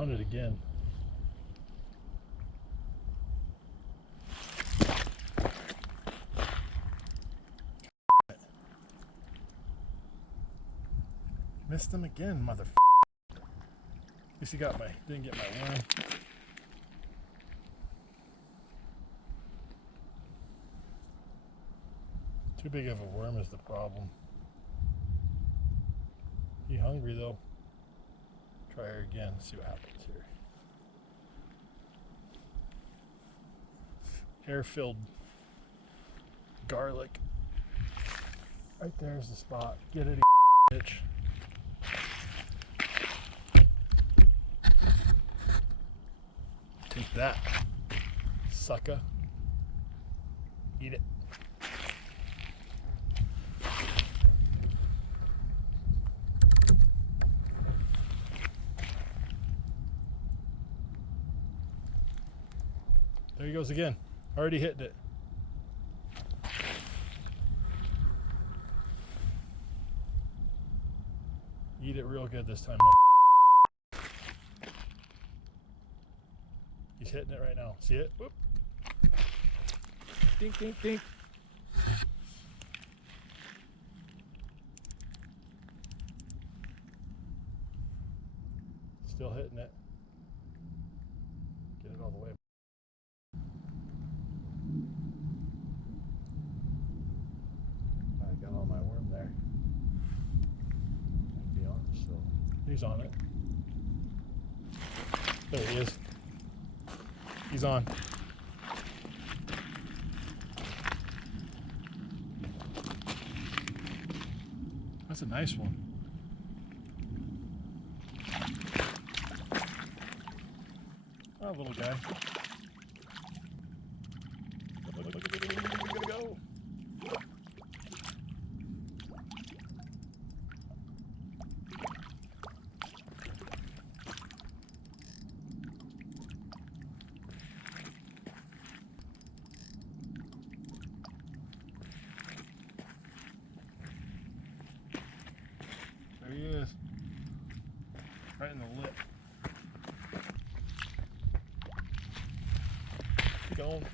Hunt it again. Missed him again, mother. At least he got didn't get my worm. Too big of a worm is the problem. He hungry though. Try her again, see what happens here. Air-filled garlic. Right there's the spot. Get it, bitch. Take that, sucker. Eat it. There he goes again. Already hitting it. Eat it real good this time. He's hitting it right now. See it? Whoop. Dink, dink, dink. Still hitting it. Get it all the way. I got all my worm there. Might be on still. He's on it. There he is. He's on. That's a nice one. Oh, little guy. Gotta go. There he is. Right in the lip. Keep going.